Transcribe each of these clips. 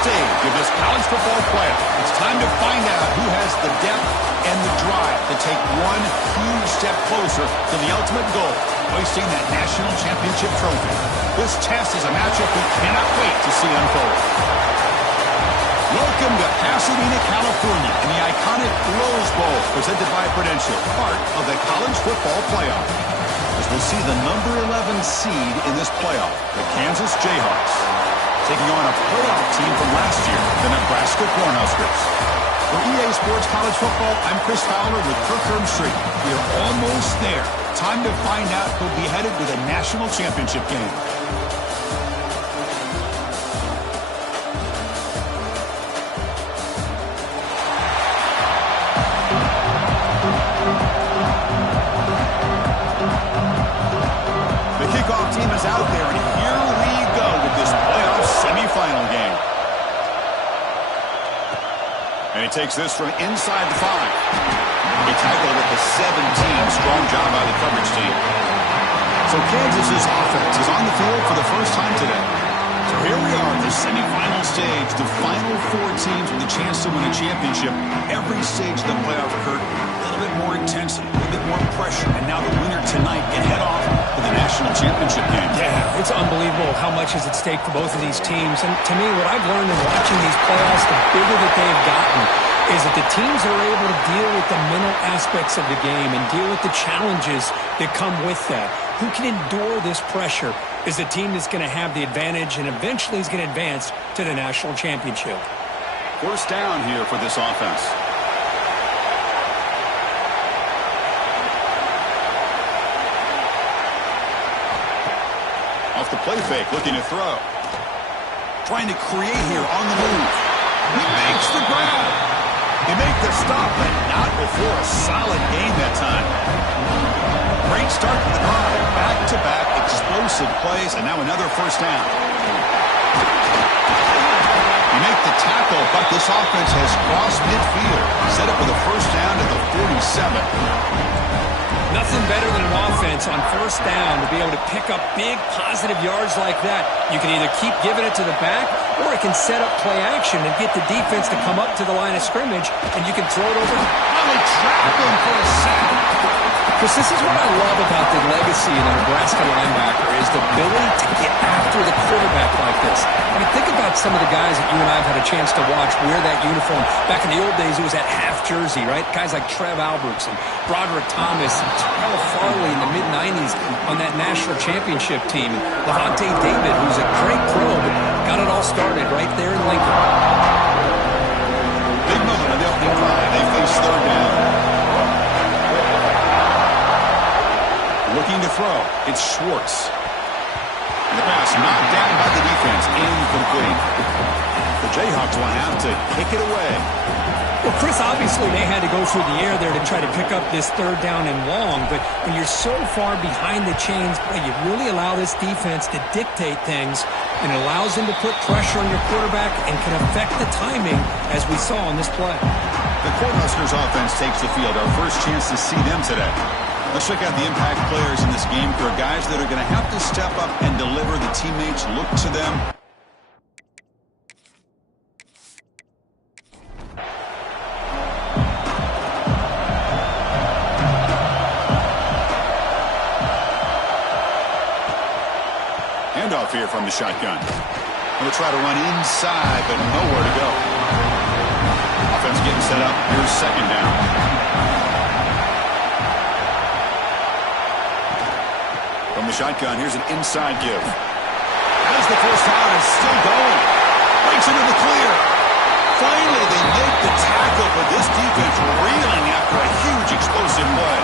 stage of this college football playoff. It's time to find out who has the depth and the drive to take one huge step closer to the ultimate goal, hoisting that national championship trophy. This test is a matchup we cannot wait to see unfold. Welcome to Pasadena, California, and the iconic Rose Bowl presented by Prudential, part of the college football playoff. As we'll see the number 11 seed in this playoff, the Kansas Jayhawks, taking on a playoff team from last year, the Nebraska Cornhuskers. For EA Sports College Football, I'm Chris Fowler with Kirk Herbstreit. We are almost there. Time to find out who'll be headed to the national championship game. The kickoff team is out there, and here we go with this playoff semifinal game. And he takes this from inside the 5. He tackled at the 17. Strong job by the coverage team. So Kansas's offense is on the field for the first time today. So here we are at the semifinal stage. The final 4 teams with a chance to win a championship. Every stage of the playoff, Kurt, a little bit more intensity, a little bit more pressure. And now the winner tonight can head off to the national championship game. Yeah, it's unbelievable how much is at stake for both of these teams. And to me, what I've learned in watching these playoffs, the bigger that they've gotten, is that the teams are able to deal with the mental aspects of the game and deal with the challenges that come with that. Who can endure this pressure is the team that's going to have the advantage and eventually is going to advance to the national championship. First down here for this offense. Off the play fake, looking to throw. Trying to create here on the move. He makes the grab. They make the stop, but not before a solid game that time. Great start to the drive. Back-to-back explosive plays, and now another first down. You make the tackle, but this offense has crossed midfield. Set up with a first down at the 47. Nothing better than an offense on first down to be able to pick up big positive yards like that. You can either keep giving it to the back, or it can set up play action and get the defense to come up to the line of scrimmage, and you can throw it over. Oh, they trap him for a sack. Because this is what I love about the legacy of the Nebraska linebacker is the ability to get after the quarterback like this. I mean, think about some of the guys that you and I have had a chance to watch wear that uniform. Back in the old days, it was that half jersey, right? Guys like Trev Alberts and Broderick Thomas and Terrell Farley in the mid-90s on that national championship team. And Levante David, who's a great pro, but got it all started right there in Lincoln. Big moment of the opening drive. They face third down. Looking to throw. It's Schwartz. And the pass knocked down by the defense. Incomplete. The Jayhawks will have to kick it away. Well, Chris, obviously they had to go through the air there to try to pick up this third down and long, but when you're so far behind the chains, you really allow this defense to dictate things, and it allows them to put pressure on your quarterback and can affect the timing, as we saw on this play. The Cornhuskers offense takes the field. Our first chance to see them today. Let's check out the impact players in this game. There are guys that are going to have to step up and deliver. The teammates look to them. Handoff here from the shotgun. We'll try to run inside, but nowhere to go. Offense getting set up. Here's second down. From the shotgun, here's an inside give. As the first down is still going. Breaks into the clear. Finally, they make the tackle, but this defense reeling after a huge explosive play.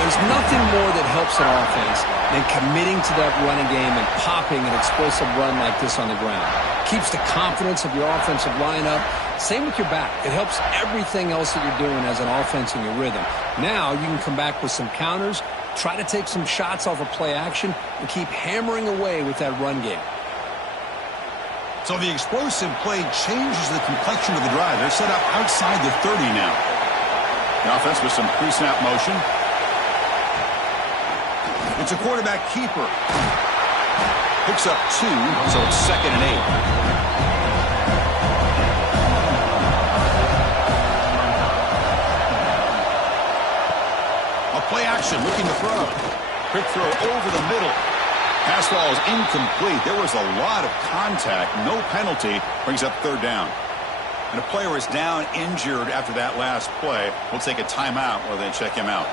There's nothing more that helps an offense than committing to that running game and popping an explosive run like this on the ground. Keeps the confidence of your offensive lineup. Same with your back. It helps everything else that you're doing as an offense in your rhythm. Now you can come back with some counters, try to take some shots off of play action, and keep hammering away with that run game. So the explosive play changes the complexion of the drive. They're set up outside the 30 now. The offense with some pre-snap motion. It's a quarterback keeper. Picks up 2, so it's 2nd and 8. Play action, looking to throw. Quick throw over the middle. Pass ball is incomplete. There was a lot of contact. No penalty. Brings up third down. And a player is down injured after that last play. We'll take a timeout or then check him out.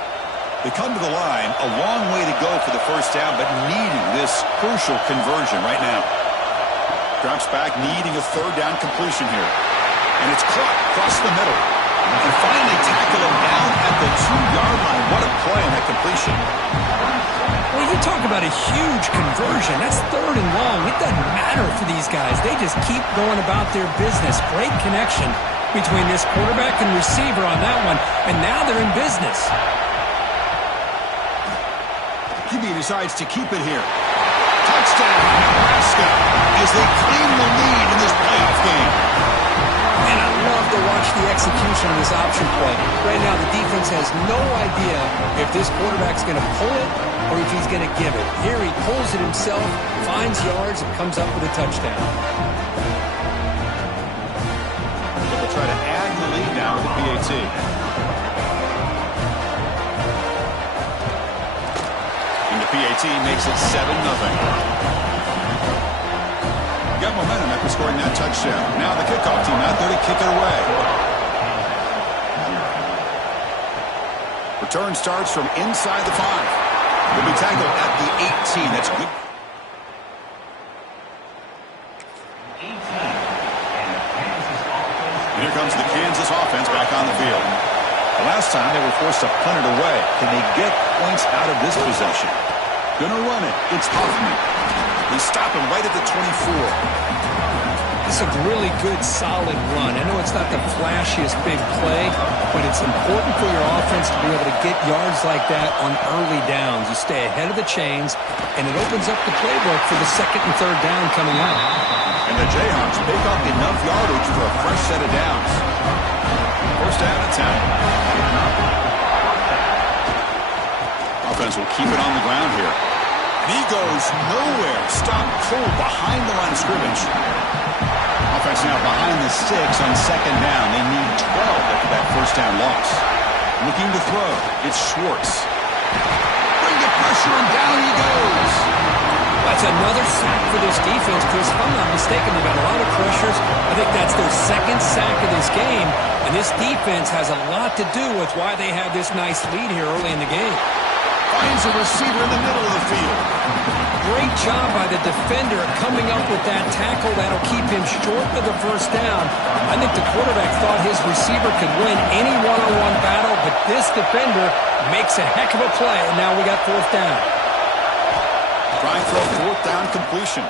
They come to the line, a long way to go for the first down, but needing this crucial conversion right now. Drops back, needing a third down completion here. And it's caught across the middle. And finally tackle him down at the 2-yard line. What a play on that completion. Well, you talk about a huge conversion. That's third and long. It doesn't matter for these guys. They just keep going about their business. Great connection between this quarterback and receiver on that one. And now they're in business. QB decides to keep it here. Touchdown, Nebraska, as they claim the lead in this playoff game. And I love to watch the execution of this option play. Right now, the defense has no idea if this quarterback's going to pull it or if he's going to give it. Here he pulls it himself, finds yards, and comes up with a touchdown. So they'll try to add the lead now with the PAT. And the PAT makes it 7-0. Got momentum after scoring that touchdown. Now the kickoff team out there to kick it away. Return starts from inside the 5. Will be tackled at the 18. That's good. And here comes the Kansas offense back on the field. The last time they were forced to punt it away. Can they get points out of this possession? Gonna run it. It's Hoffman. They stop him right at the 24. It's a really good, solid run. I know it's not the flashiest big play, but it's important for your offense to be able to get yards like that on early downs. You stay ahead of the chains, and it opens up the playbook for the second and third down coming up. And the Jayhawks pick up enough yardage for a fresh set of downs. First down and 10. Offense will keep it on the ground here. And he goes nowhere. Stopped cold behind the line of scrimmage. Offense now behind the 6 on second down. They need 12 after that first down loss. Looking to throw. It's Schwartz. Bring the pressure and down he goes. That's another sack for this defense, Chris. If I'm not mistaken, they've got a lot of pressures. I think that's their second sack of this game. And this defense has a lot to do with why they have this nice lead here early in the game. Finds a receiver in the middle of the field. Great job by the defender coming up with that tackle. That'll keep him short of the first down. I think the quarterback thought his receiver could win any one-on-one battle, but this defender makes a heck of a play, and now we got fourth down. Trying for a fourth down completion.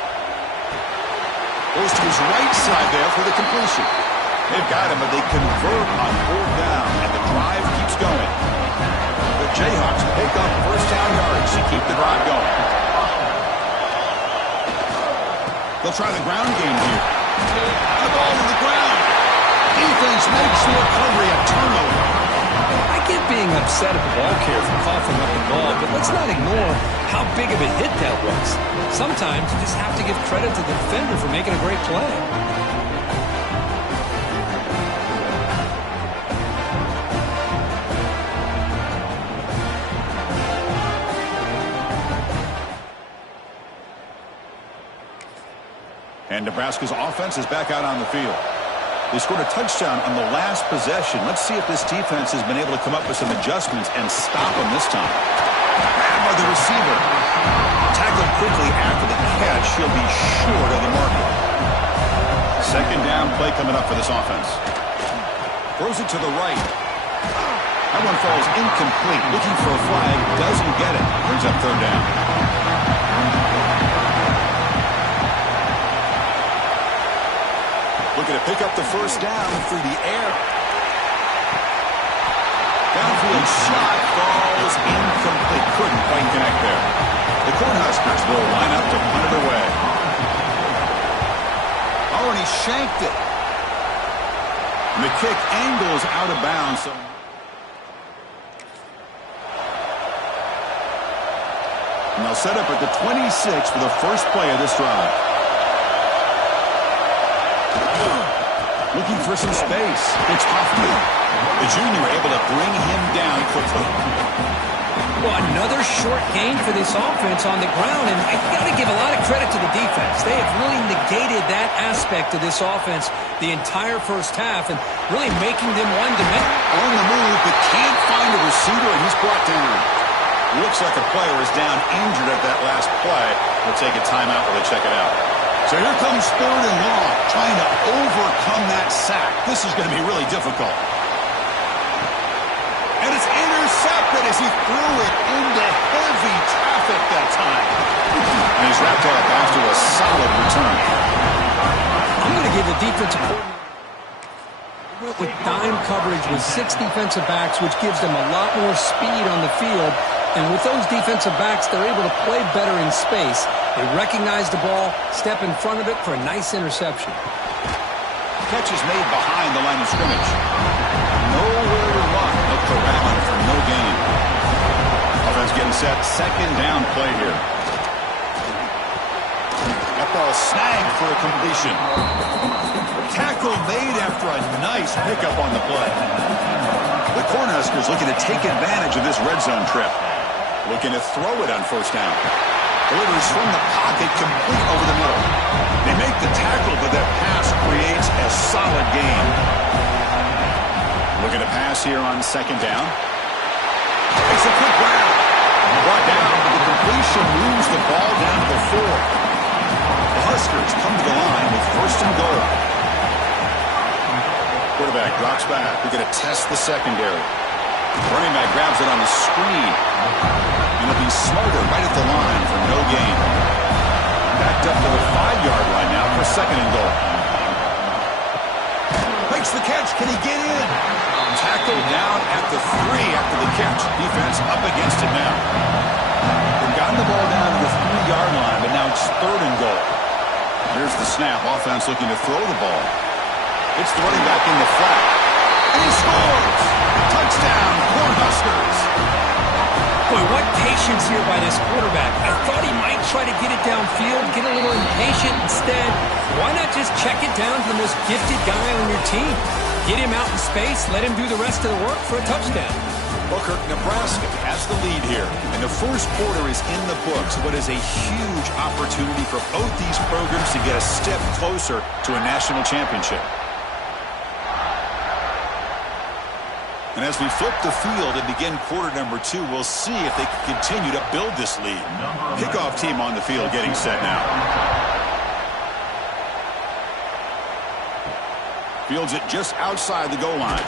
Goes to his right side there for the completion. They've got him, but they convert on fourth down, and the drive keeps going. The Jayhawks pick up first down yards to keep the drive going. They'll try the ground game here. The ball to the ground. Defense makes the recovery a turnover. I get being upset at the ball carrier for coughing up the ball, but let's not ignore how big of a hit that was. Sometimes you just have to give credit to the defender for making a great play. And Nebraska's offense is back out on the field. They scored a touchdown on the last possession. Let's see if this defense has been able to come up with some adjustments and stop them this time. Grabbed by the receiver. Tackled quickly after the catch. He'll be short of the marker. Second down play coming up for this offense. Throws it to the right. That one falls incomplete. Looking for a flag. Doesn't get it. Brings up third down. Looking to pick up the first down through the air. Downfield shot falls incomplete. Couldn't quite connect there. The Cornhuskers will line up to punt it away. Oh, and he shanked it. And the kick angles out of bounds. So and they'll set up at the 26 for the first play of this drive. Looking for some space. It's Hoffman. The junior able to bring him down quickly. Well, another short gain for this offense on the ground, and I got to give a lot of credit to the defense. They have really negated that aspect of this offense the entire first half and really making them one-dimensional. On the move, but can't find a receiver, and he's brought down. Looks like a player is down injured at that last play. We'll take a timeout while they check it out. So here comes 3rd and long, trying to overcome that sack. This is going to be really difficult. And it's intercepted as he threw it into heavy traffic that time. And he's wrapped up after a solid return. I'm going to give the defensive coordinator with dime coverage with 6 defensive backs, which gives them a lot more speed on the field. And with those defensive backs, they're able to play better in space. They recognize the ball, step in front of it for a nice interception. Catch is made behind the line of scrimmage. Nowhere to run. Look around for no gain. Offense getting set. 2nd down play here. That ball snagged for a completion. Tackle made after a nice pickup on the play. The Cornhuskers looking to take advantage of this red zone trip. Looking to throw it on 1st down. Delivers from the pocket, complete over the middle. They make the tackle, but that pass creates a solid gain. Looking to pass here on 2nd down. Makes a quick grab. Brought down with the completion, moves the ball down to the 4. The Huskers come to the line with 1st and goal. Quarterback drops back. We're going to test the secondary. Running back grabs it on the screen. And he'll be smarter right at the line for no gain. Backed up to the 5-yard line now for 2nd and goal. Makes the catch. Can he get in? Tackled down at the 3 after the catch. Defense up against it now. They've gotten the ball down to the 3-yard line, but now it's 3rd and goal. Here's the snap. Offense looking to throw the ball. It's the running back in the flat. And he scores! Touchdown, Cornhuskers! Boy, what patience here by this quarterback. I thought he might try to get it downfield, get a little impatient. Instead, why not just check it down to the most gifted guy on your team? Get him out in space, let him do the rest of the work for a touchdown. Booker, Nebraska has the lead here. And the first quarter is in the books. What is a huge opportunity for both these programs to get a step closer to a national championship. And as we flip the field and begin quarter number 2, we'll see if they can continue to build this lead. Kickoff team on the field getting set now. Fields it just outside the goal line.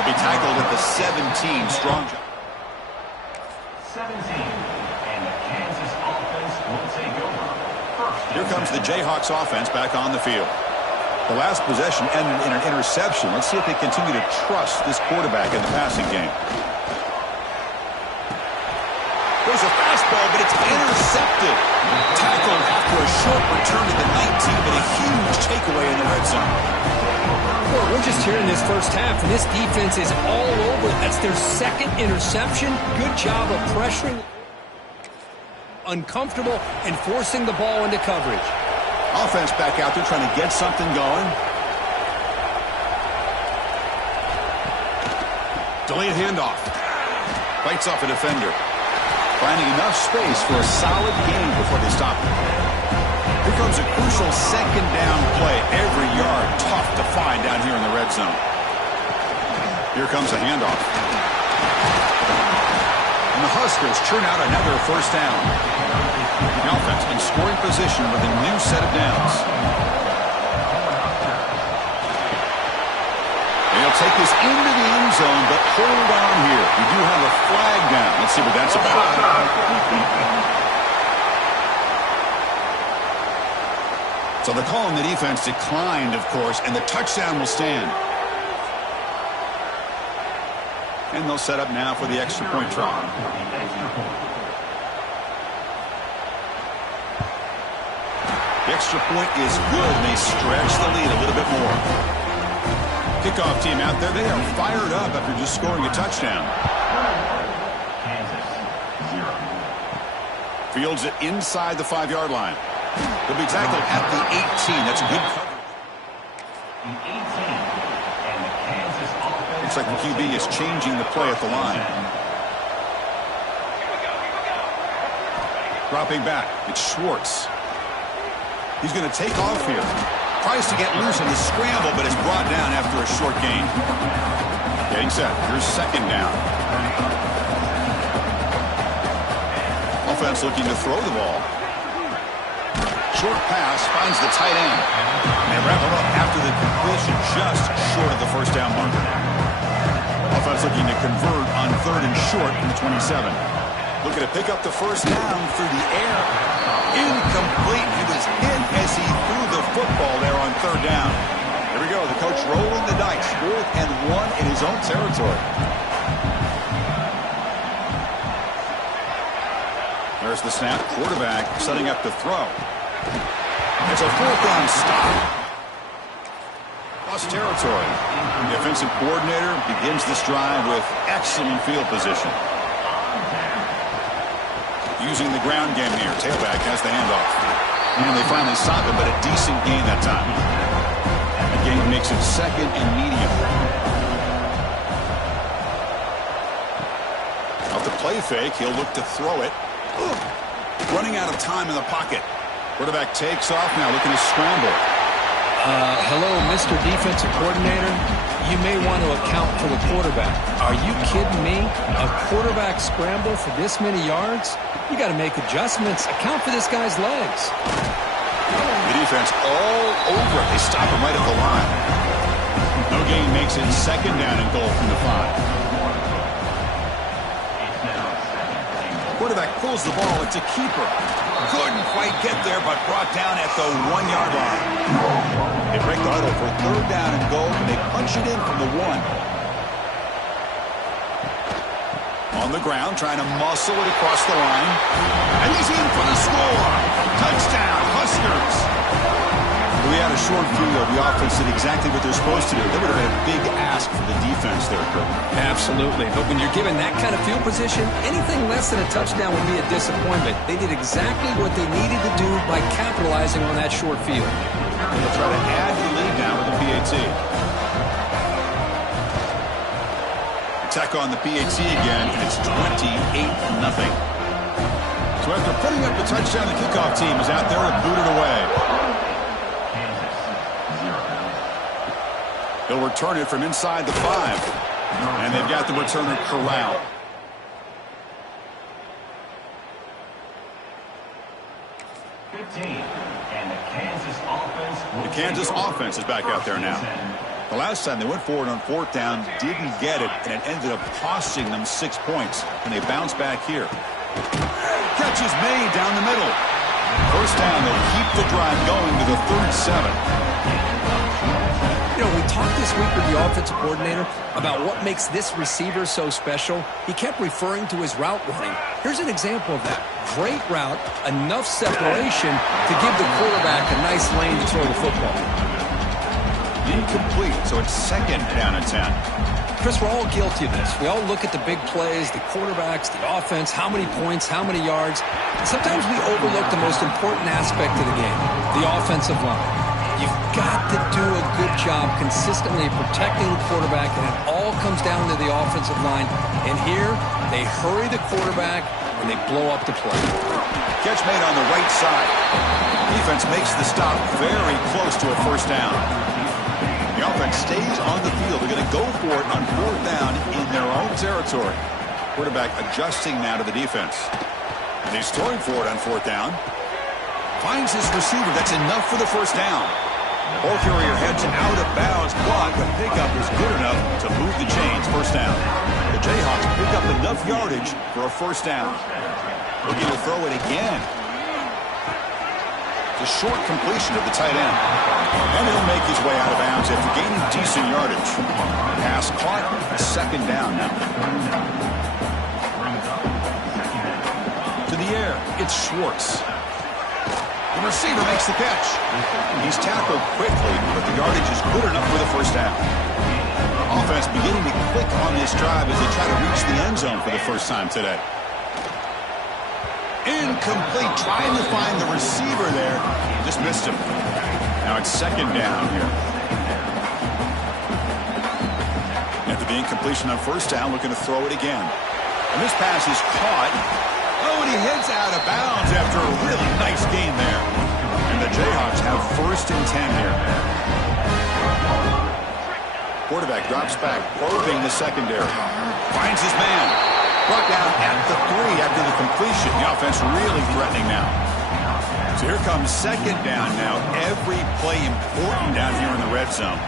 Will be tackled at the 17. Strong job. 17. And the Kansas offense will take over. Here comes the Jayhawks offense back on the field. The last possession ended in an interception. Let's see if they continue to trust this quarterback in the passing game. There's a fastball, but it's intercepted. Tackled after a short return to the 19, but a huge takeaway in the red zone. Well, we're just here in this first half, and this defense is all over. That's their 2nd interception. Good job of pressuring. Uncomfortable and forcing the ball into coverage. Offense back out there trying to get something going. Delayed handoff. Bites off a defender. Finding enough space for a solid gain before they stop it. Here comes a crucial 2nd down play. Every yard tough to find down here in the red zone. Here comes a handoff. And the Huskers churn out another 1st down. The offense in scoring position with a new set of downs. They'll take this into the end zone, but hold on here. We do have a flag down. Let's see what that's about. So the call on the defense declined, of course, and the touchdown will stand. And they'll set up now for the extra point try. The extra point is good, and they stretch the lead a little bit more. Kickoff team out there, they are fired up after just scoring a touchdown. Kansas, 0. Fields it inside the 5-yard line. He'll be tackled at the 18. That's a good coverage. The 18. And the Kansas offense. Looks like the QB is changing the play at the line. Dropping back, it's Schwartz. He's going to take off here. Tries to get loose in the scramble, but is brought down after a short gain. Getting set. Here's second down. Offense looking to throw the ball. Short pass finds the tight end. And they wrap him up after the completion, just short of the first down marker. Offense looking to convert on third and short from the 27. Looking to pick up the first down through the air. Incomplete. He was hit as he threw the football there on third down. Here we go. The coach rolling the dice. 4th and 1 in his own territory. There's the snap. Quarterback setting up to throw. It's a 4th down stop. Lost territory. The offensive coordinator begins this drive with excellent field position. Using the ground game here. Tailback has the handoff. And they finally stop him, but a decent gain that time. The gain makes it second and medium. Off the play fake, he'll look to throw it. Running out of time in the pocket. Quarterback takes off now, looking to scramble. Hello, Mr. Defensive Coordinator. You may want to account for the quarterback. Are you kidding me? A quarterback scramble for this many yards? You got to make adjustments. Account for this guy's legs. The defense all over it. They stop him right at the line. No gain makes it second down and goal from the 5. Quarterback pulls the ball. It's a keeper. Couldn't quite get there, but brought down at the 1-yard line. They break the huddle for third down and goal, and they punch it in from the 1. On the ground, trying to muscle it across the line. And he's in for the score. Touchdown, Huskers. If we had a short field, the offense did exactly what they're supposed to do. That would have been a big ask for the defense there, Kurt. Absolutely. But when you're given that kind of field position, anything less than a touchdown would be a disappointment. They did exactly what they needed to do by capitalizing on that short field. And they'll try to add the lead now with the PAT. Attack on the PAT again, and it's 28-0. So after putting up the touchdown, the kickoff team is out there to boot it away. They'll return it from inside the 5. And they've got the returner corralled. The Kansas offense is back out there now. The last time they went forward on 4th down, didn't get it, and it ended up costing them 6 points. And they bounce back here. Catch is made down the middle. First down, they'll keep the drive going to the 37. You know, we talked this week with the offensive coordinator about what makes this receiver so special. He kept referring to his route running. Here's an example of that. Great route, enough separation to give the quarterback a nice lane to throw the football. Incomplete, so it's second down and 10. Chris, we're all guilty of this. We all look at the big plays, the quarterbacks, the offense, how many points, how many yards. And sometimes we overlook the most important aspect of the game, the offensive line. You've got to do a good job consistently protecting the quarterback, and it all comes down to the offensive line. And here, they hurry the quarterback, and they blow up the play. Catch made on the right side. Defense makes the stop very close to a first down. The offense stays on the field. They're going to go for it on 4th down in their own territory. Quarterback adjusting now to the defense. And he's throwing for it on 4th down. Finds his receiver. That's enough for the first down. Ball carrier heads out of bounds, but the pickup is good enough to move the chains. First down. The Jayhawks pick up enough yardage for a first down. Looking to throw it again. The short completion of the tight end. And he'll make his way out of bounds after gaining decent yardage. Pass caught. Second down now. To the air. It's Schwartz. The receiver makes the catch. He's tackled quickly, but the yardage is good enough for the first down. Offense beginning to click on this drive as they try to reach the end zone for the first time today. Incomplete, trying to find the receiver there. Just missed him. Now it's second down here. After the incompletion on first down, looking to throw it again. And this pass is caught Oh, and he heads out of bounds after a really nice gain there. And the Jayhawks have 1st and 10 here. Quarterback drops back, probing the secondary. Finds his man. Brought down at the 3 after the completion. The offense really threatening now. So here comes 2nd down now. Every play important down here in the red zone.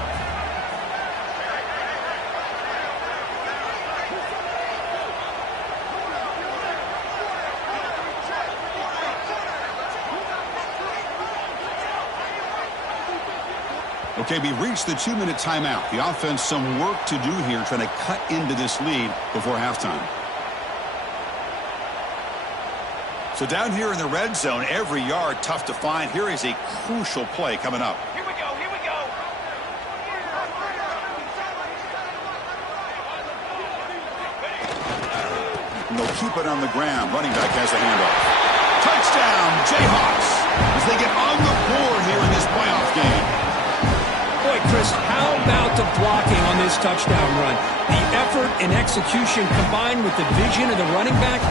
Okay, we reached the 2-minute timeout. The offense some work to do here trying to cut into this lead before halftime. So down here in the red zone, every yard tough to find. Here is a crucial play coming up. Here we go, here we go. And they'll keep it on the ground. Running back has a handoff. Touchdown, Jayhawks, as they get on the board here in this playoff game. Boy, Chris, how about the blocking on this touchdown run? The effort and execution combined with the vision of the running back,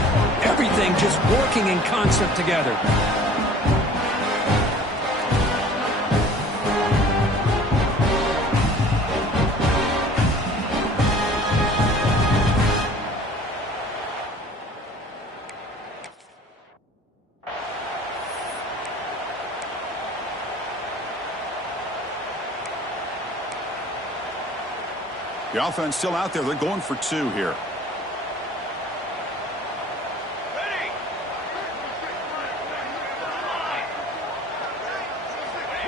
everything just working in concert together. The offense still out there. They're going for 2 here. Ready.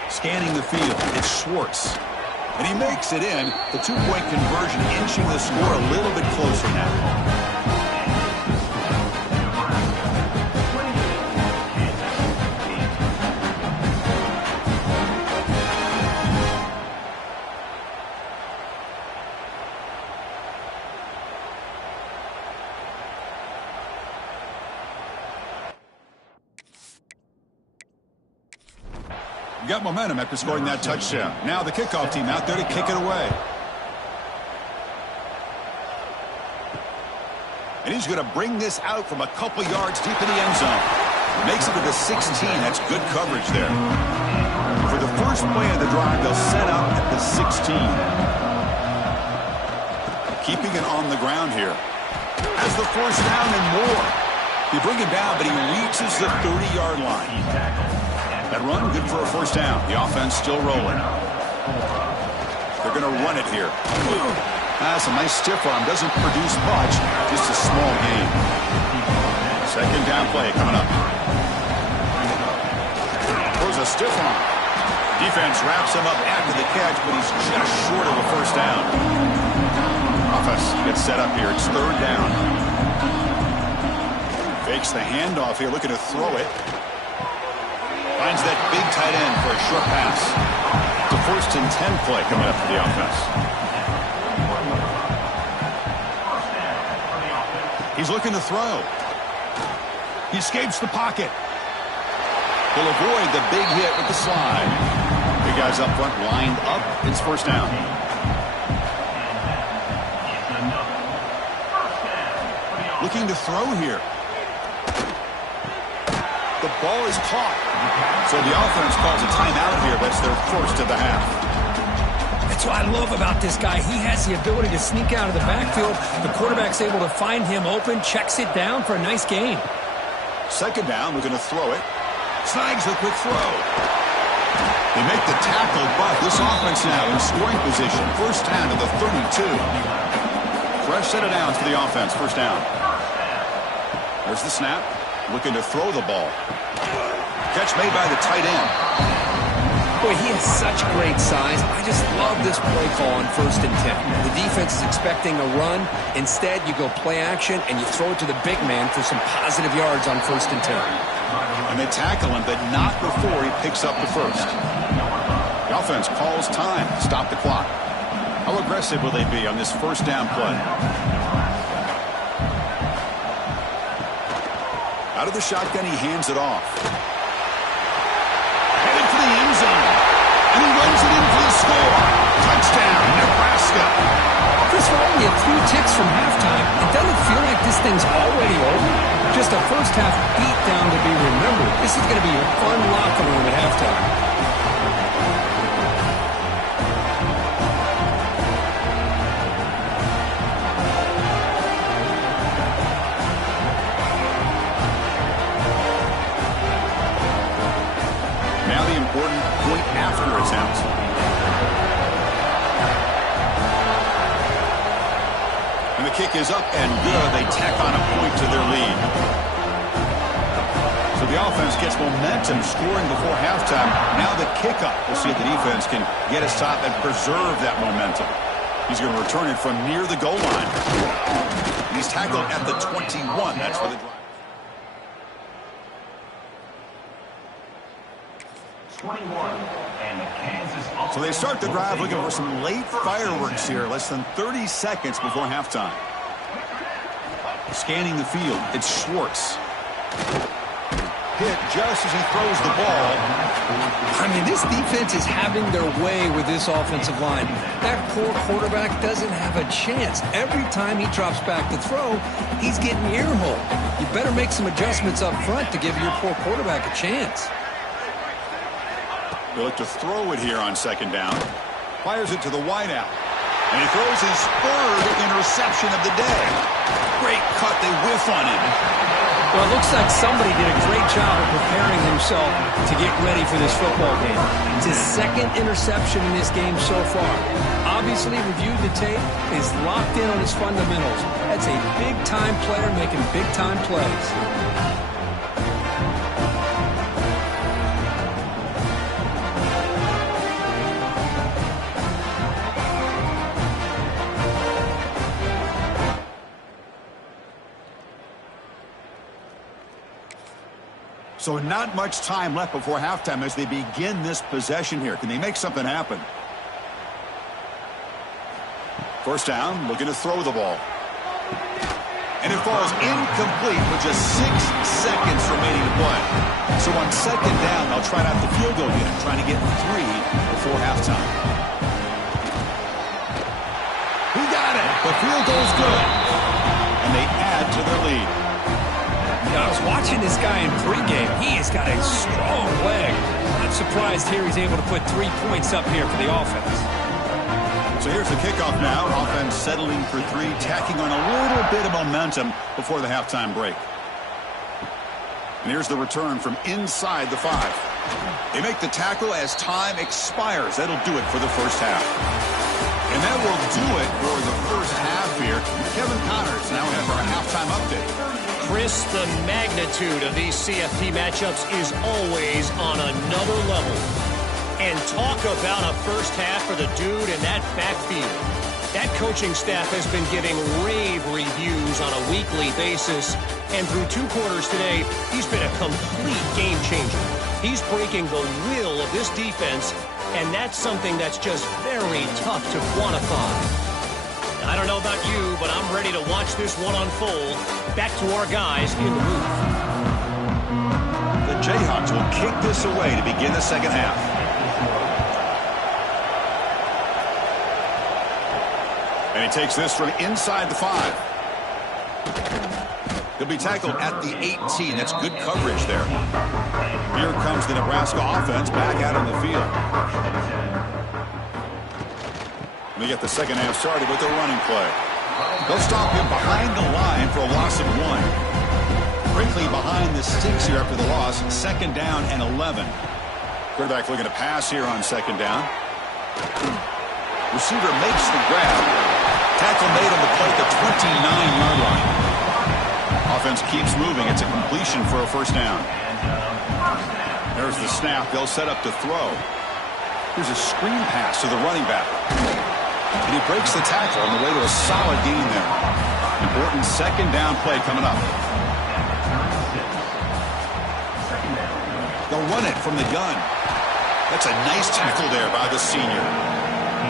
Scanning the field, it's Schwartz. And he makes it in. The 2-point conversion inching the score a little bit closer now. Got momentum after scoring that touchdown. Now the kickoff team out there to kick it away. And he's going to bring this out from a couple yards deep in the end zone. Makes it to the 16. That's good coverage there. For the first play of the drive, they'll set up at the 16. Keeping it on the ground here. Has the 1st down and more. You bring him down, but he reaches the 30-yard line. That run, good for a 1st down. The offense still rolling. They're going to run it here. That's a nice stiff arm. Doesn't produce much. Just a small gain. 2nd down play coming up. Throws a stiff arm. Defense wraps him up after the catch, but he's just short of a 1st down. Offense gets set up here. It's 3rd down. Fakes the handoff here, looking to throw it. Finds that big tight end for a short pass. It's a 1st and 10 play coming up for the offense. He's looking to throw. He escapes the pocket. He'll avoid the big hit with the slide. Big guys up front lined up. It's 1st down. Looking to throw here. The ball is caught. So the offense calls a timeout here. That's their 1st of the half. That's what I love about this guy. He has the ability to sneak out of the backfield. The quarterback's able to find him open, checks it down for a nice gain. 2nd down, we're going to throw it. Snags the quick throw. They make the tackle, but this offense now in scoring position. 1st down to the 32. Fresh set of downs for the offense. 1st down. There's the snap. Looking to throw the ball. Catch made by the tight end. Boy, he has such great size. I just love this play call on 1st and 10. The defense is expecting a run. Instead, you go play action, and you throw it to the big man for some positive yards on 1st and 10. And they tackle him, but not before he picks up the 1st. The offense calls time to stop the clock. How aggressive will they be on this 1st down play? Out of the shotgun, he hands it off. Headed for the end zone. And he runs it in for the score. Touchdown, Nebraska. Chris, Since we're only a few ticks from halftime, it doesn't feel like this thing's already over. Just a first-half beatdown to be remembered. This is going to be a fun locker room at halftime. Now the important point after attempt. And the kick is up and good. They tack on a point to their lead. So the offense gets momentum scoring before halftime. Now the kickoff. We'll see if the defense can get a stop and preserve that momentum. He's going to return it from near the goal line. He's tackled at the 21. That's for the drive. 21, and the Kansas. So they start the drive looking for some late fireworks here, less than 30 seconds before halftime. Scanning the field, it's Schwartz. Hit just as he throws the ball. I mean, this defense is having their way with this offensive line. That poor quarterback doesn't have a chance. Every time he drops back to throw, he's getting earholed. You better make some adjustments up front to give your poor quarterback a chance. They look to throw it here on second down. Fires it to the wideout. And he throws his third interception of the day. Great cut. They whiff on him. Well, it looks like somebody did a great job of preparing himself to get ready for this football game. It's his second interception in this game so far. Obviously, reviewed the tape, is locked in on his fundamentals. That's a big-time player making big-time plays. So not much time left before halftime as they begin this possession here. Can they make something happen? First down, looking to throw the ball. And it falls incomplete with just 6 seconds remaining to play. So on second down, they'll try out the field goal unit, trying to get 3 before halftime. He got it. The field goal's good. And they add to their lead. I was watching this guy in pregame. He has got a strong leg. Not surprised here he's able to put 3 points up here for the offense. So here's the kickoff now. Offense settling for 3, tacking on a little bit of momentum before the halftime break. And here's the return from inside the 5. They make the tackle as time expires. That'll do it for the first half. And that will do it for the first half here. Kevin Connors now have our halftime update. Chris, the magnitude of these CFP matchups is always on another level. And talk about a first half for the dude in that backfield. That coaching staff has been giving rave reviews on a weekly basis. And through 2 quarters today, he's been a complete game changer. He's breaking the will of this defense, and that's something that's just very tough to quantify. I don't know about you, but I'm ready to watch this one unfold. Back to our guys in the booth. The Jayhawks will kick this away to begin the second half. And he takes this from inside the 5. He'll be tackled at the 18. That's good coverage there. Here comes the Nebraska offense back out on the field. We get the second half started with a running play. They'll stop him behind the line for a loss of 1. Brinkley behind the sticks here after the loss. Second down and 11. Quarterback looking to pass here on second down. Receiver makes the grab. Tackle made on the play at the 29-yard line. Offense keeps moving. It's a completion for a first down. There's the snap. They'll set up to throw. Here's a screen pass to the running back. And he breaks the tackle on the way to a solid gain there. Important second down play coming up. They'll run it from the gun. That's a nice tackle there by the senior.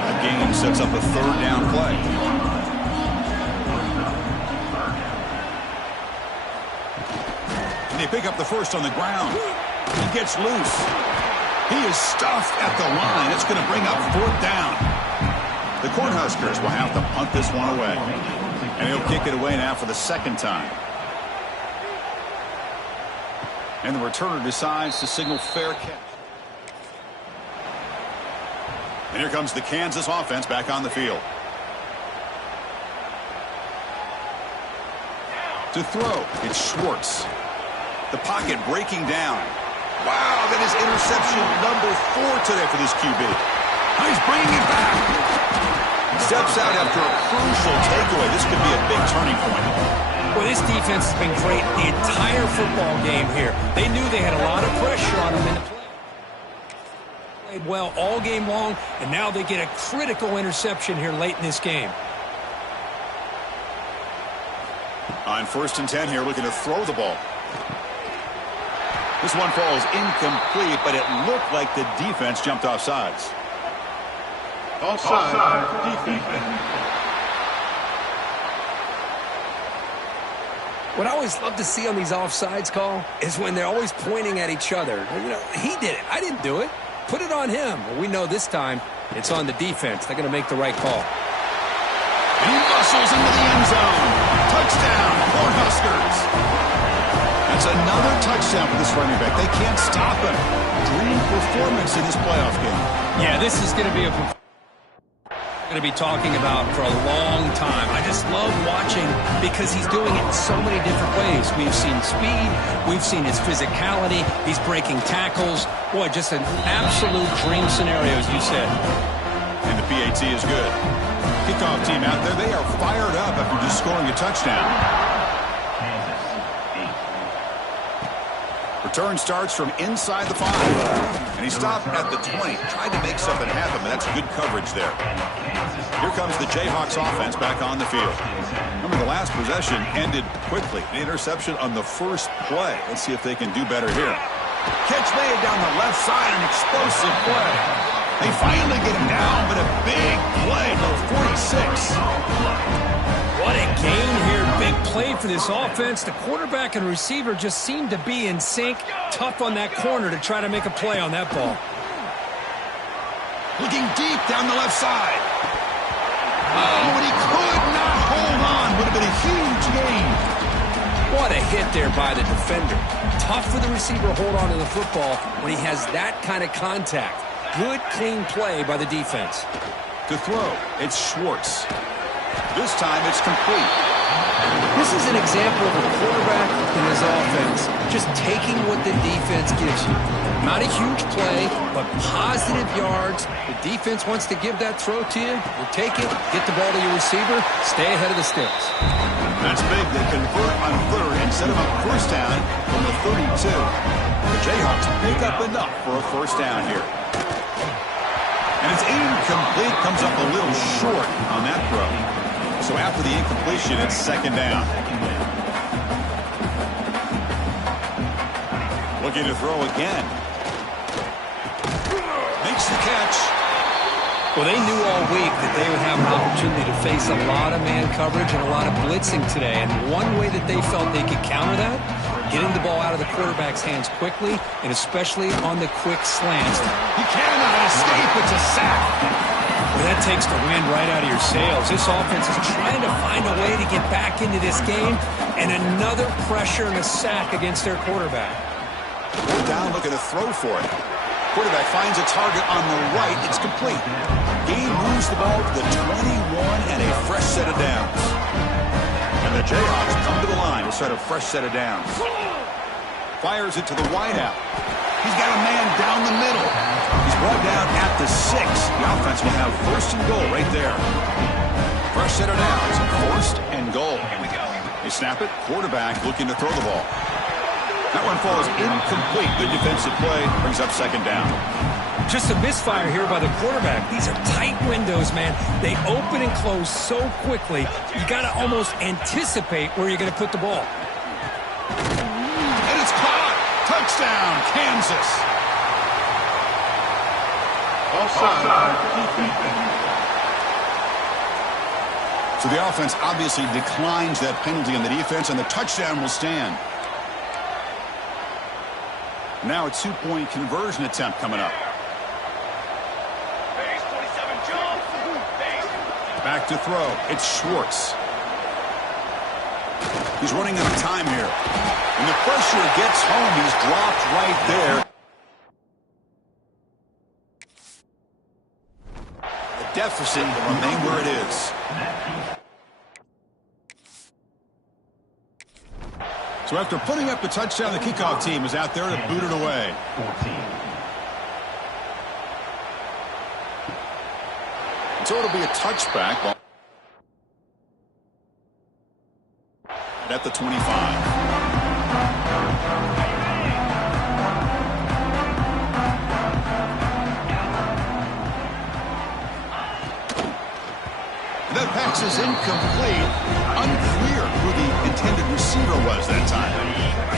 That gain sets up a third down play. And they pick up the first on the ground. He gets loose. He is stuffed at the line. It's going to bring up fourth down. The Cornhuskers will have to punt this one away. And he'll kick it away now for the second time. And the returner decides to signal fair catch. And here comes the Kansas offense back on the field. To throw, it's Schwartz. The pocket breaking down. Wow, that is interception number 4 today for this QB. He's bringing it back. Steps out after a crucial takeaway. This could be a big turning point. Well, this defense has been great the entire football game here. They knew they had a lot of pressure on them in the play. Played well all game long, and now they get a critical interception here late in this game. On 1st and 10 here, looking to throw the ball. This one falls incomplete, but it looked like the defense jumped off sides. Offside defense. What I always love to see on these offsides call is when they're always pointing at each other. You know, he did it. I didn't do it. Put it on him. Well, we know this time it's on the defense. They're going to make the right call. And he muscles into the end zone. Touchdown, Cornhuskers. That's another touchdown for this running back. They can't stop him. Dream performance in this playoff game. Yeah, this is going to be a performance going to be talking about for a long time. I just love watching because he's doing it in so many different ways. We've seen speed. We've seen his physicality. He's breaking tackles. Boy, just an absolute dream scenario, as you said. And the PAT is good. Kickoff team out there, they are fired up after just scoring a touchdown. Return starts from inside the 5. And he stopped at the 20. Tried to make something happen, but that's good coverage there. Here comes the Jayhawks offense back on the field. Remember, the last possession ended quickly. An interception on the first play. Let's see if they can do better here. Catch made down the left side, an explosive play. They finally get him down, but a big play for 46. What a game here. Big play for this offense. The quarterback and receiver just seemed to be in sync. Tough on that corner to try to make a play on that ball. Looking deep down the left side. Oh, but he could not hold on. Would have been a huge gain. What a hit there by the defender. Tough for the receiver to hold on to the football when he has that kind of contact. Good, clean play by the defense. To throw, it's Schwartz. This time it's complete. This is an example of a quarterback and his offense just taking what the defense gives you. Not a huge play, but positive yards. The defense wants to give that throw to you. You take it, get the ball to your receiver, stay ahead of the sticks. That's big. They convert on 3rd and set him up 1st down from the 32. The Jayhawks pick up enough for a 1st down here. And it's incomplete. Comes up a little short on that throw. So after the incompletion, it's 2nd down. Looking to throw again. Makes the catch. Well, they knew all week that they would have an opportunity to face a lot of man coverage and a lot of blitzing today. And one way that they felt they could counter that, getting the ball out of the quarterback's hands quickly, and especially on the quick slants. He cannot escape. It's a sack. Well, that takes the wind right out of your sails. This offense is trying to find a way to get back into this game, and another pressure and a sack against their quarterback. We're down looking to throw for it. Quarterback finds a target on the right. It's complete. Gain moves the ball to the 21 and a fresh set of downs. And the Jayhawks come to the line to start a fresh set of downs. Fires it to the wideout. He's got a man down the middle. He's brought down at the 6. The offense will have 1st and goal right there. Fresh set of downs, 1st and goal. They snap it. Quarterback looking to throw the ball. That one falls incomplete. Good defensive play. Brings up 2nd down. Just a misfire here by the quarterback. These are tight windows, man. They open and close so quickly. You got to almost anticipate where you're going to put the ball. And it's caught. Touchdown, Kansas. Offside. So the offense obviously declines that penalty on the defense, and the touchdown will stand. Now a 2-point conversion attempt coming up. Base 27 jump. Base Back to throw. It's Schwartz. He's running out of time here. When the pressure gets home, he's dropped right there. The deficit will remain where it is. So after putting up the touchdown, the kickoff team is out there to boot it away. 14. So it'll be a touchback at the 25. That pass is incomplete. Unclear who the intended receiver was that time.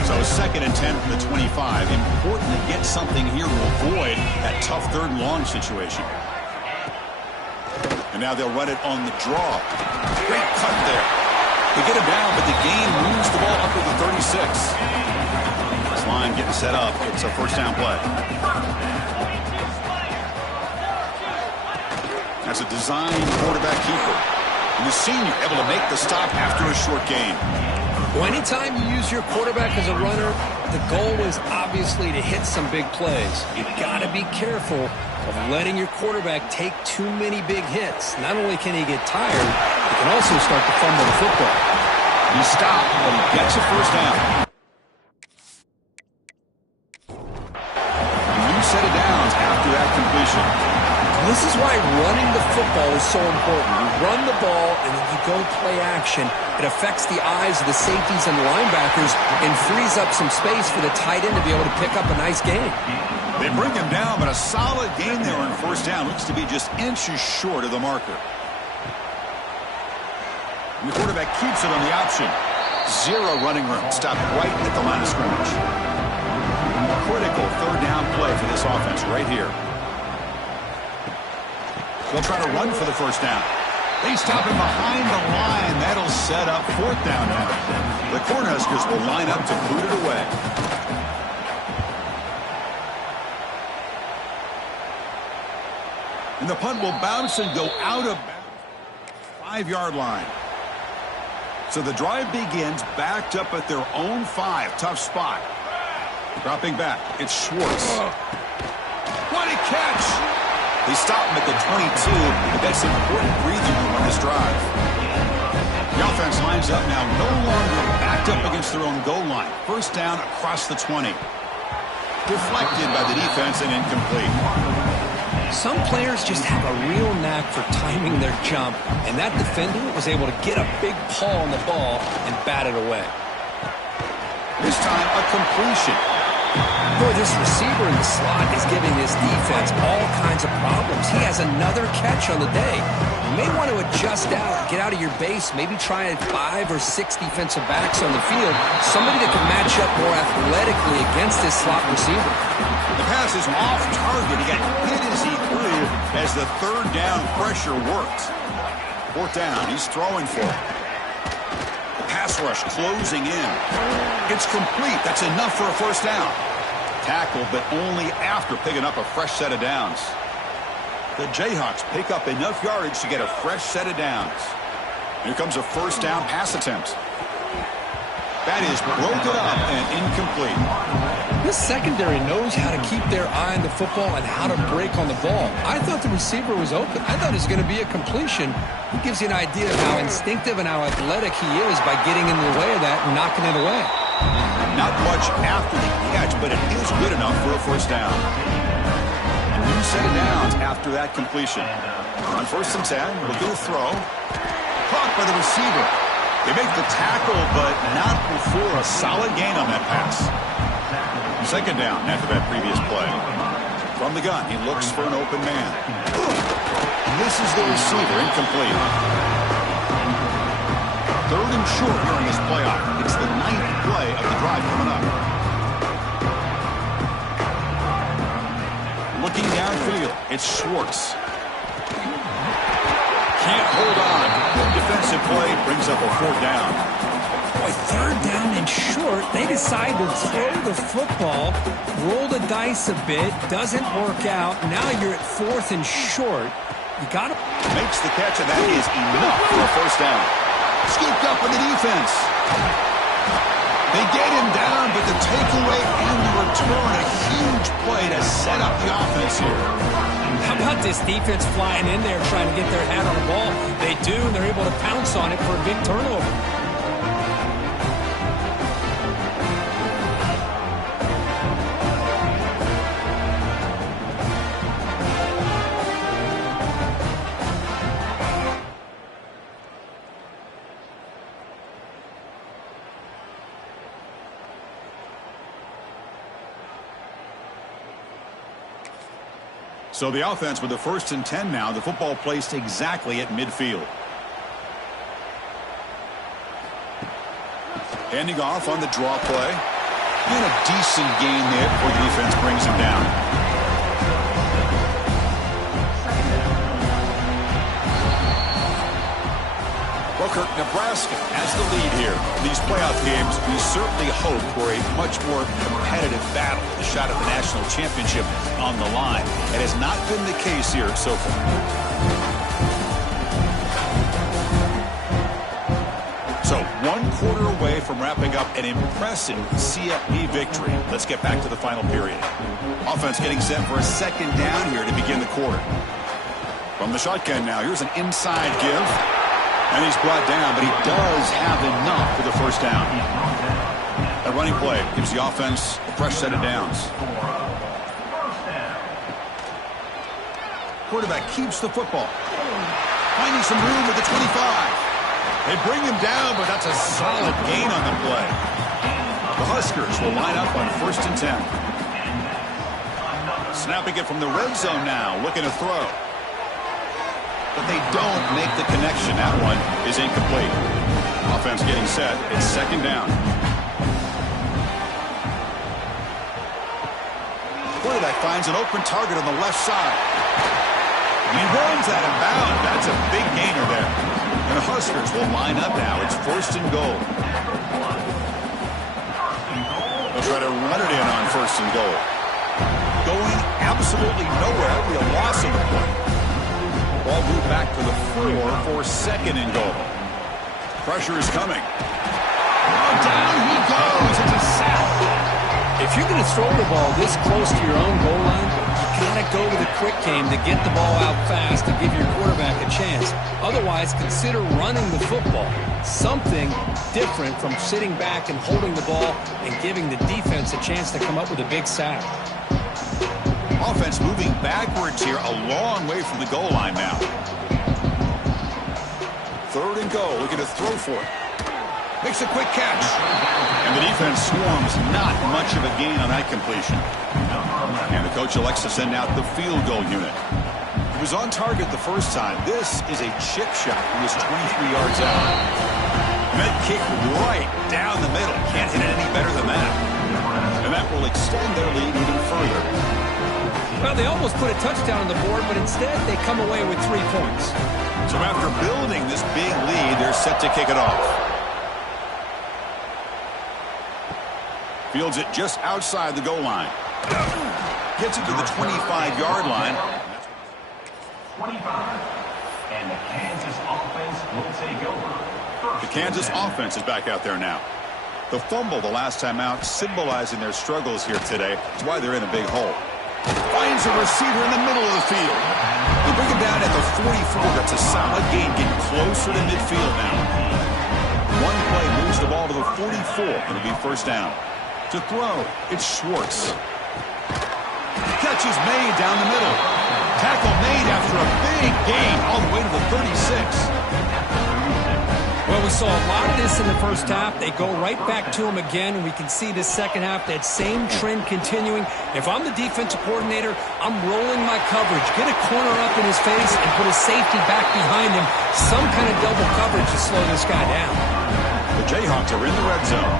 So 2nd and 10 from the 25. Important to get something here to avoid that tough 3rd and long situation. And now they'll run it on the draw. Great cut there. They get him down, but the gain moves the ball up to the 36. This line getting set up. It's a first down play. That's a design quarterback keeper. And the senior able to make the stop after a short gain. Well, anytime you use your quarterback as a runner, the goal is obviously to hit some big plays. You've got to be careful of letting your quarterback take too many big hits. Not only can he get tired, he can also start to fumble the football. He stopped, but he gets a first down. A new set of downs after that completion. This is why running the football is so important. You run the ball and then you go play action. It affects the eyes of the safeties and the linebackers and frees up some space for the tight end to be able to pick up a nice gain. They bring him down, but a solid gain there on first down. Looks to be just inches short of the marker. And the quarterback keeps it on the option. 0 running room. Stopped right at the line of scrimmage. Critical 3rd down play for this offense right here. They'll try to run for the first down. They stop him behind the line. That'll set up 4th down now. The Cornhuskers will line up to boot it away. And the punt will bounce and go out of bounds. 5-yard line. So the drive begins backed up at their own 5. Tough spot. Dropping back. It's Schwartz. What a catch! They stop him at the 22, but that's important breathing room on this drive. The offense lines up now, no longer backed up against their own goal line. First down across the 20. Deflected by the defense and incomplete. Some players just have a real knack for timing their jump, and that defender was able to get a big paw on the ball and bat it away. This time, a completion. Boy, this receiver in the slot is giving this defense all kinds of problems. He has another catch on the day. You may want to adjust out, get out of your base, maybe try 5 or 6 defensive backs on the field, somebody that can match up more athletically against this slot receiver. The pass is off target. He got hit as he threw as the 3rd down pressure worked. 4th down, he's throwing for it. The pass rush closing in. It's complete. That's enough for a first down. Tackle, but only after picking up a fresh set of downs. The Jayhawks pick up enough yardage to get a fresh set of downs. Here comes a first down pass attempt. That is broken up and incomplete. This secondary knows how to keep their eye on the football and how to break on the ball. I thought the receiver was open. I thought it was going to be a completion. It gives you an idea of how instinctive and how athletic he is by getting in the way of that and knocking it away. Not much after the catch, but it is good enough for a first down. A new set of downs after that completion. On 1st and 10, look at the throw. Caught by the receiver. They make the tackle, but not before a solid gain on that pass. 2nd down after that previous play. From the gun, he looks for an open man. This is the receiver, incomplete. 3rd and short here in this playoff. It's the 9th play of the drive coming up. Looking downfield, it's Schwartz. Can't hold on. Defensive play brings up a 4th down. Boy, 3rd down and short. They decide to throw the football, roll the dice a bit, doesn't work out. Now you're at 4th and short. You got to... Makes the catch, and that is enough for a first down. Scooped up in the defense. They get him down, but the takeaway and the return, a huge play to set up the offense here. How about this defense flying in there trying to get their hat on the ball? They do, and they're able to pounce on it for a big turnover. So the offense with the 1st and 10 now. The football placed exactly at midfield. Handing off on the draw play. And a decent gain there before the defense brings him down. Well, Kirk, Nebraska has the lead here. These playoff games, we certainly hope for a much more competitive battle, the shot at the national championship on the line. It has not been the case here so far. So 1 quarter away from wrapping up an impressive CFP victory. Let's get back to the final period. Offense getting set for a 2nd down here to begin the quarter. From the shotgun now, here's an inside give. And he's brought down, but he does have enough for the first down. A running play gives the offense a fresh set of downs. Quarterback keeps the football. Finding some room at the 25. They bring him down, but that's a solid gain on the play. The Huskers will line up on 1st and 10. Snapping it from the red zone now, looking to throw. But they don't make the connection. That one is incomplete. Offense getting set. It's 2nd down. Quarterback finds an open target on the left side. He runs out of bounds. That's a big gainer there. And the Huskers will line up now. It's 1st and goal. They'll try to run it in on 1st and goal. Going absolutely nowhere. It'll be a loss of the play. Ball moved back to the 4 for 2nd and goal. Pressure is coming. Oh, down he goes. It's a sack. If you're going to throw the ball this close to your own goal line, you got to go to the quick game to get the ball out fast to give your quarterback a chance. Otherwise, consider running the football. Something different from sitting back and holding the ball and giving the defense a chance to come up with a big sack. Offense moving backwards here, a long way from the goal line now. 3rd and goal, looking to throw for it. Makes a quick catch. And the defense swarms, not much of a gain on that completion. And the coach elects to send out the field goal unit. He was on target the first time. This is a chip shot. He was 23 yards out. Med kick right down the middle. Can't hit it any better than that. And that will extend their lead even further. Well, they almost put a touchdown on the board, but instead they come away with 3 points. So after building this big lead, they're set to kick it off. Fields it just outside the goal line. Gets it to the 25-yard line. 25. And the Kansas offense will take over. The Kansas offense is back out there now. The fumble the last time out, symbolizing their struggles here today. That's why they're in a big hole. Finds a receiver in the middle of the field. They bring him down at the 44. That's a solid gain, getting closer to midfield now. One play moves the ball to the 44. It'll be 1st down. To throw, it's Schwartz. Catch is made down the middle. Tackle made after a big gain all the way to the 36. Well, we saw a lot of this in the first half. They go right back to him again, and we can see this second half, that same trend continuing. If I'm the defensive coordinator, I'm rolling my coverage. Get a corner up in his face and put a safety back behind him. Some kind of double coverage to slow this guy down. The Jayhawks are in the red zone.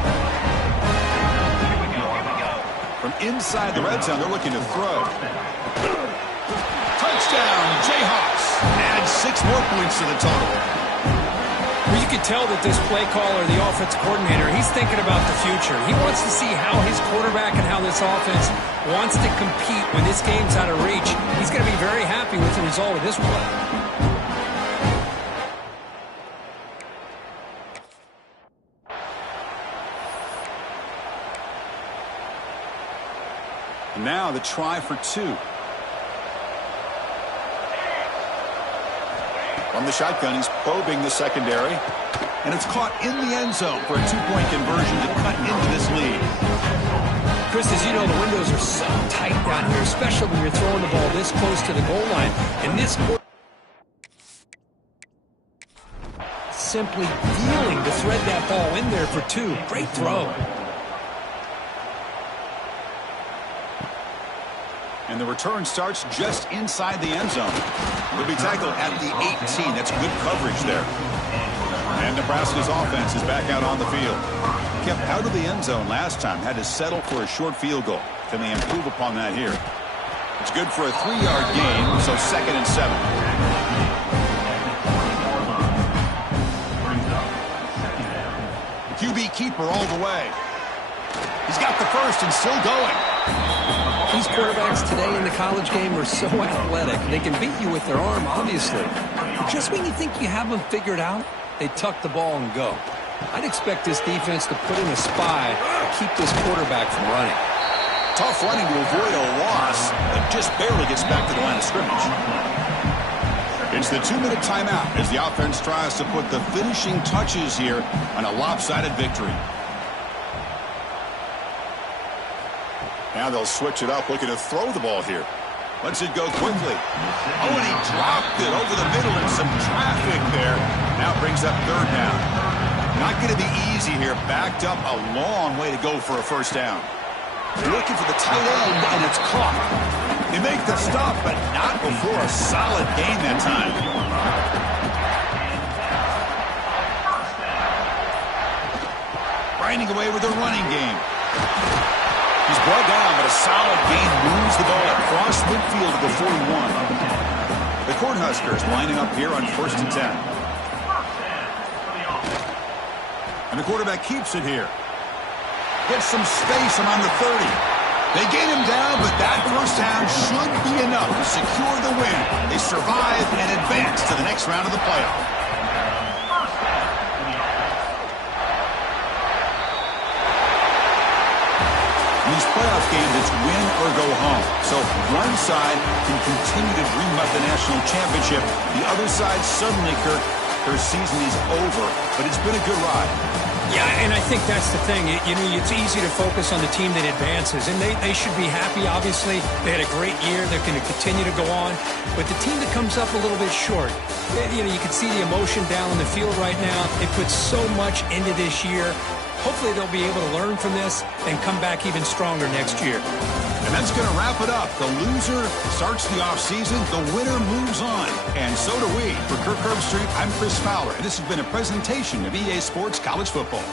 From inside the red zone, they're looking to throw. Touchdown, Jayhawks. Add 6 more points to the total. Well, you can tell that this play caller, the offensive coordinator, he's thinking about the future. He wants to see how his quarterback and how this offense wants to compete when this game's out of reach. He's going to be very happy with the result of this play. Now the try for 2. From the shotgun, he's probing the secondary. And it's caught in the end zone for a 2-point conversion to cut into this lead. Chris, as you know, the windows are so tight down here, especially when you're throwing the ball this close to the goal line. And this simply feeling to thread that ball in there for 2. Great throw. And the return starts just inside the end zone. He'll be tackled at the 18. That's good coverage there. And Nebraska's offense is back out on the field. Kept out of the end zone last time. Had to settle for a short field goal. Can they improve upon that here? It's good for a 3-yard gain, so 2nd and 7. QB keeper all the way. He's got the first and still going. These quarterbacks today in the college game are so athletic. They can beat you with their arm, obviously. Just when you think you have them figured out, they tuck the ball and go. I'd expect this defense to put in a spy to keep this quarterback from running. Tough running to avoid a loss, but just barely gets back to the line of scrimmage. It's the 2-minute timeout as the offense tries to put the finishing touches here on a lopsided victory. Now they'll switch it up, looking to throw the ball here. Lets it go quickly. Oh, and he dropped it over the middle in some traffic there. Now brings up 3rd down. Not going to be easy here. Backed up a long way to go for a first down. They're looking for the tight end, and it's caught. They make the stop, but not before a solid gain that time. Grinding away with a running game. He's brought down, but a solid gain moves the ball across midfield to the 41. The Cornhuskers lining up here on 1st and 10. And the quarterback keeps it here. Gets some space around the 30. They get him down, but that first down should be enough to secure the win. They survive and advance to the next round of the playoff. In these playoff games, it's win or go home. So one side can continue to dream about the national championship. The other side suddenly, Kirk, their season is over, but it's been a good ride. Yeah, and I think that's the thing. You know, it's easy to focus on the team that advances, and they should be happy, obviously. They had a great year. They're going to continue to go on. But the team that comes up a little bit short, you know, you can see the emotion down on the field right now. They put so much into this year. Hopefully they'll be able to learn from this and come back even stronger next year. And that's going to wrap it up. The loser starts the offseason. The winner moves on. And so do we. For Kirk Herbstreit, I'm Chris Fowler. And this has been a presentation of EA Sports College Football.